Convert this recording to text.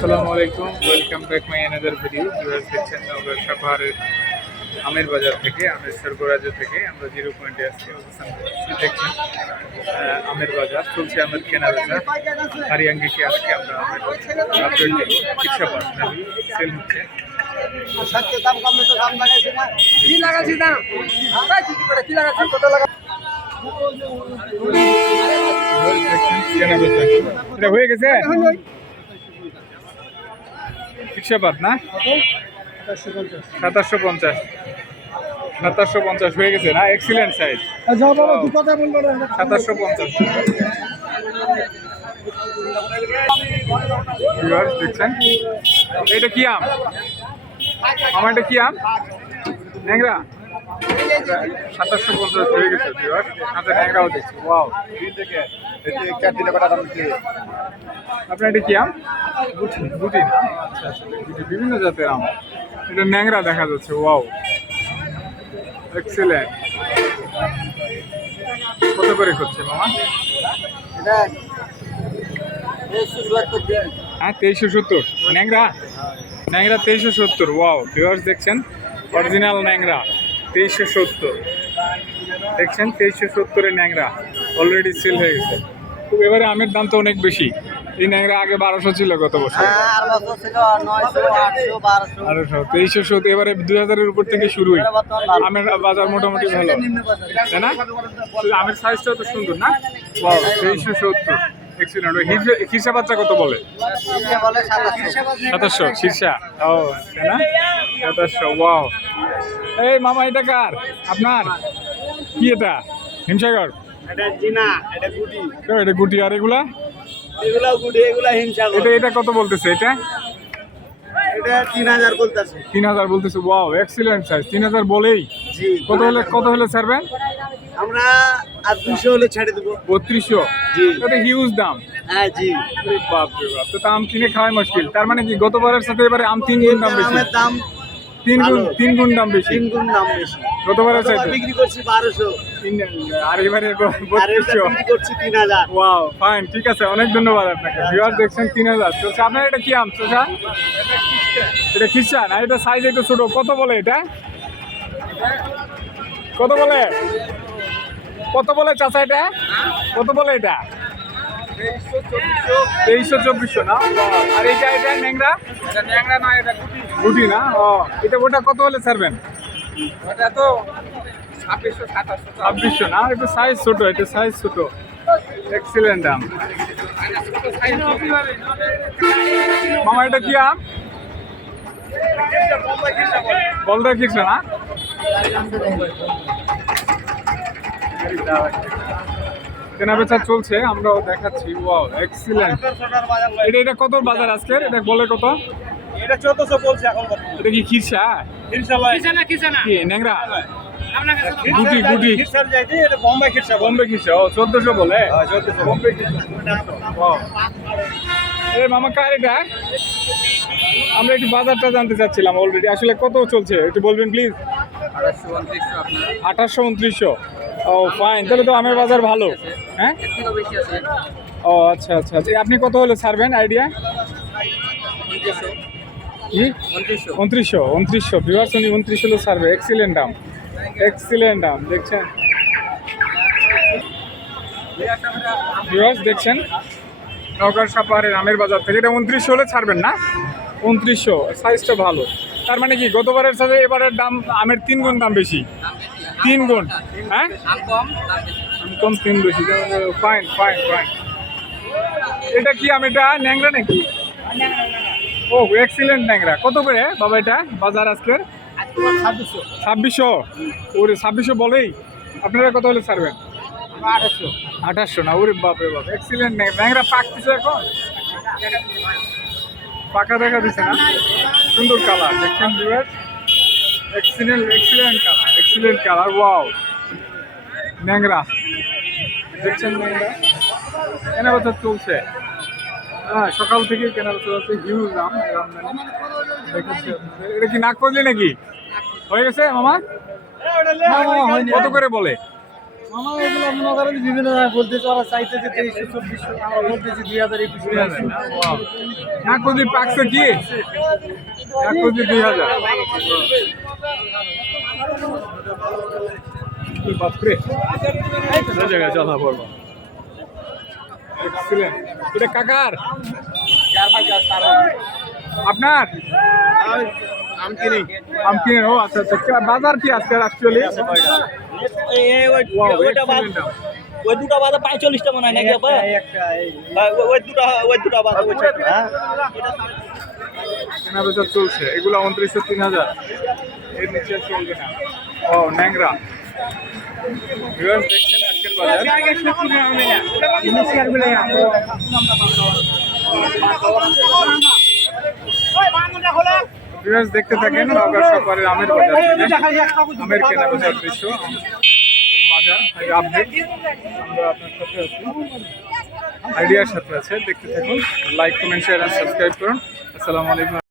আসসালামু আলাইকুম welcome back my another video viewers দেখছেন নগরসা পাহাড়ের আমের বাজার থেকে আমের স্বর্গরাজ্য থেকে আমরা জিরো পয়েন্টে আসছি অবস্থান করছি দেখছেন আমের বাজার চলছে আমের কেনা বেচা হারিয়াঙ্গিকে আজকে আমরা আমের আপডেট দেবো চিকিৎসা পার্সোনালি সেল হচ্ছে কি লাগাইছি দাম কি লাগাইছি কত লাগা হয়ে গেছে চিকিৎসা না? সাতাশশো পঞ্চাশ। সাতাশশো পঞ্চাশ হয়ে গেছে না? এক্সিলেন্ট সাইজ সাতাশশো পঞ্চাশ। দেখছেন? এটা কি আম? আমার এটা কি আম? ন্যাংরা? সাতাশশো পঞ্চাশ হয়ে গেছে সাথে ন্যাংরাও দেখছি। ওয়াও আপনার এটা কি আম? গুটি গুটি আচ্ছা আচ্ছা। বিভিন্ন জাতের আম। এটা ন্যাংরা দেখা যাচ্ছে। ওয়াও এক্সেলেন্ট কত করে করছে মামা? এটা হ্যাঁ তেইশশো সত্তর। ন্যাংরা? ন্যাংরা তেইশশো সত্তর। ওয়াও ভিউয়ার্স দেখছেন? অরিজিনাল ন্যাংরা। তেইশশো সত্তর। দেখছেন? তেইশশো সত্তরের ন্যাংরা অলরেডি সেল হয়ে গেছে। তো এবারে আমের দাম তো অনেক বেশি। এই ন্যাংরা আগে বারোশো ছিল গত বছর। হ্যাঁ বারোশো তেইশশো সত্তর এবারে দুই হাজারের উপর থেকে শুরুই। আমের বাজার মোটামুটি ভালো। তাই না? আমের সাইজটা তো সুন্দর না? তেইশশো সত্তর। এক্সিলেন্ট বাচ্চা কত বলে? সাতাশশো ও তাই না? সাতাশশো ওয়াও এই মামা এটা কার? আপনার? কি এটা? হিমসাগর? এটা গুটি। আর এগুলা? এগুলা গুটি এগুলা হিংসা এটা এটা কত বলতেছে এটা? এটা তিন হাজার বলতেছে। তিন হাজার বলতেছে ওয়াও এক্সিলেন্ট সাইজ তিন হাজার বলেই? কত হলে কত হলে ছাড়বেন? আমরা আর দুশো হলে ছেড়ে দেবো। বত্রিশশো? জি। এটা হিউজ দাম। হ্যাঁ জি। বাপ রে বাপ তো আম কিনে খাওয়াই মুশকিল। তার মানে কি গতবারের সাথে এবারে আম তিন গুণ দাম বেশি? আমের দাম তিন গুণ তিন গুণ দাম বেশি? তিন গুণ দাম বেশি। গতবারের গতবার চাইতে বিক্রি করছি বারোশো। আর এবারে বত্রিশশো। করছি তিন হাজার। ওয়াও ফাইন ঠিক আছে অনেক ধন্যবাদ আপনাকে। ভিউয়ার দেখছেন তিন হাজার। তো আপনার এটা কি আম চোষা এটা খ্রিস্টান আর এটা সাইজ একটু ছোট। কত বলে এটা? কত বলে? কত বলে চাচা এটা? কত বলে এটা? তেইশশো চব্বিশশো না? আর এটা এটা ন্যাংরা? ন্যাংরা না এটা গুটি। না? ও এটা ওটা কত হলে ছাড়বেন? ওটা তো ছাব্বিশশো সাতাশশো। ছাব্বিশশো না? এটা সাইজ ছোট এটা সাইজ ছোট। এক্সিলেন্ট আম। মামা এটা কি আম? বলদা কিছু না? কেনা বেচা চলছে আমরাও দেখাচ্ছি। ওয়াও এক্সিলেন্ট এটা এটা কত বাজার আজকের? এটা বলে কত? এটা চোদ্দশো বলছে এখন এটা কি খিরসা? ইনশাল্লাহ কি ন্যাংরা? গুটি গুটি। যাইতে এটা বোম্বাই খিরসা বম্বে খিরসা ও চোদ্দশো বলে? বম্বে খিরসা। Wow. এই মামা কার এটা? আমরা একটু বাজারটা জানতে চাচ্ছিলাম অলরেডি আসলে কত চলছে? একটু বলবেন প্লিজ আঠাশশো উনত্রিশশো। ও ফাইন তাহলে তো আমের বাজার ভালো। হ্যাঁ? ও আচ্ছা আচ্ছা আচ্ছা। আপনি কত হলে ছাড়বেন? আইডিয়া? কি? উনত্রিশশো। উনত্রিশশো। ভিউয়ার্স উনি উনত্রিশ হলে ছাড়বে। এক্সিলেন্ট দাম। এক্সিলেন্ট দাম। দেখছেন? ভিউয়ার্স দেখছেন? নৌকার সাপাহারের আমের বাজার থেকে। এটা উনত্রিশ হলে ছাড়বেন না? উনত্রিশশো। সাইজটা ভালো। তার মানে কি, গতবারের সাথে এবারের দাম, আমের তিন গুণ দাম বেশি? তিন গুণ হ্যাঁ? আম কম তিন বেশি ফাইন ফাইন ফাইন এটা কি আমি এটা ন্যাংরা নাকি? ও এক্সিলেন্ট ন্যাংরা। কত করে বাবা এটা বাজার আজকের? ছাব্বিশশো। ছাব্বিশশো ওরে ছাব্বিশশো বলেই। আপনারা কত হলে ছাড়বেন? আঠাশশো। আঠাশশো না ওরে বাপরে বাপ এক্সিলেন্ট ন্যাংরা। পাকতেছে এখন? পাকা দেখা দিছে না? সুন্দর কালার দেখছেন excellent excellent colour excellent colour wow Langra দেখছেন ন্যাংরা কেনা বেচা চলছে। হ্যাঁ সকাল থেকে কেনা বেচা চলছে হিউজ দাম আমদানি দেখাচ্ছি আপনাদের। এটা কি নাক করলি নাকি? হয়ে গেছে মামা? কত করে বলে? মামা এগুলো মনে করেন বিভিন্ন বলতেছে ওরা চাইতেছে তেইশশো চব্বিশশো আমরা বলতেছি দুই হাজার একুশ দুই হাজার না? Wow. এক কেজি পাকছে কি? এক কেজি দুই হাজার। বাপরে। জায়গায় পড়ব. এটা কাকার? আপনার? আম কিনি। আম কিনেন ও আচ্ছা আচ্ছা। কি- বাজার কি আজকে অ্যাকচুয়ালি ওইটা বাদ ওই দুটা বাদে পঁয়তাল্লিশটা মনে হয় নাকি হ্যাঁ, ওই- ওই দুটা ওই দুটা বাদে। হ্যাঁ? কেনা বেচা চলছে। এগুলো উনত্রিশশো তিন হাজার। এর নিচে চলবে না। ও ন্যাংরা। Viewers, দেখছেন আজকের বাজার। Viewers, দেখতে থাকেন নগর সফরের আমের বাজার আমের কেনা দৃশ্য। বাজার আপডেট আমরা আপনার সাথে আছি। আইডিয়ার সাথে আছে দেখতে থাকুন। লাইক কমেন্ট শেয়ার আর সাবস্ক্রাইব করুন। আসসালামু আলাইকুম।